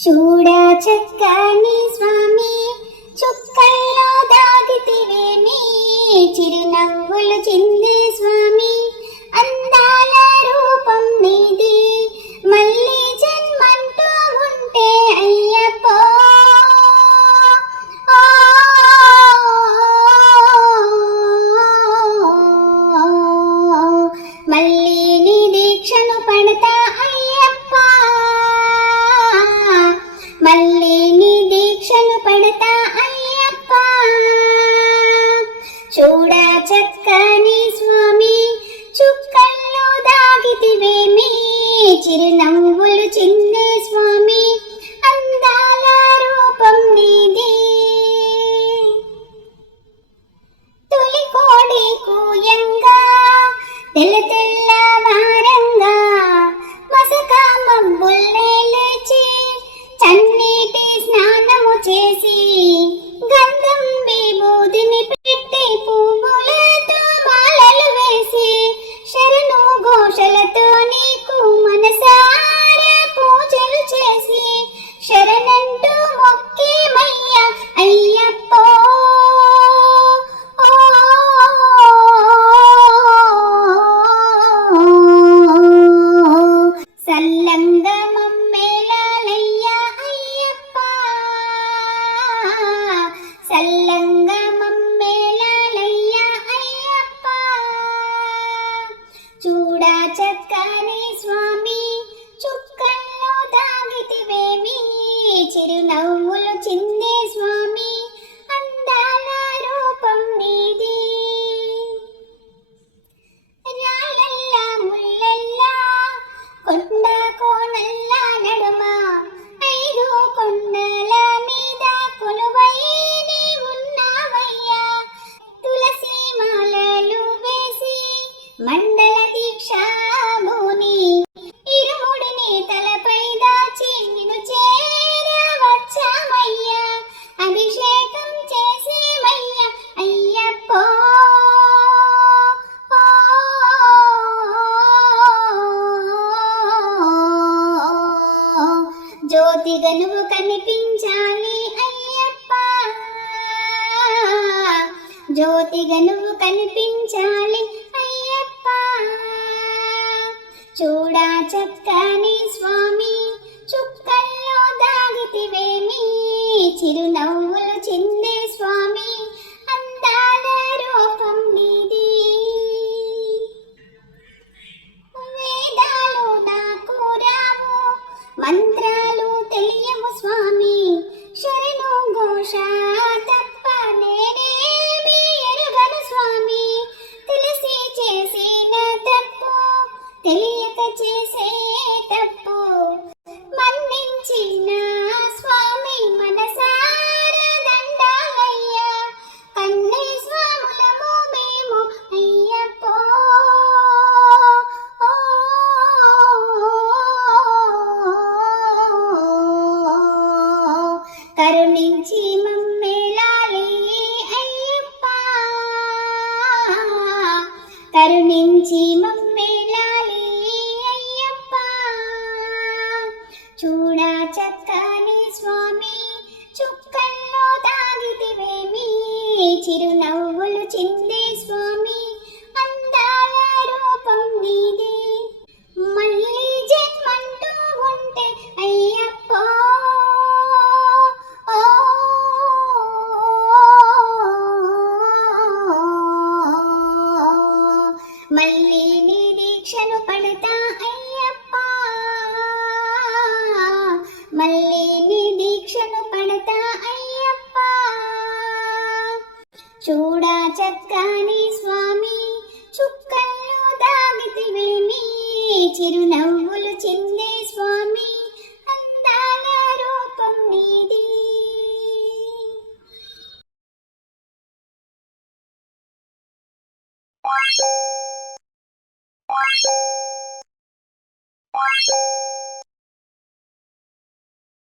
చూడ చక్కని స్వామి చుక్కల్లో దాగితివేమి చిరునవ్వులు చింత huyen Hello వెలిగించాలి అయ్యప్ప. జ్యోతిగా నువ్వు కనిపించాలి అయ్యప్ప. చూడా చక్కని స్వామి చుక్కల్లో దాగితివేమి చిరునవ్వులు చిందే స్వామి అందాల రూపం నీది. వేదాలు నాకు రావు మంత్రాలు తెలియము స్వామి. చూడా చక్కని స్వామి చుక్కల్లో తాగితివేమి చిరునవ్వు చూడా చక్కని స్వామి చుక్కల్లో దాగితివేమి చిరునవ్వులు చిందే స్వామి అందాల రూపం నీది Thank you.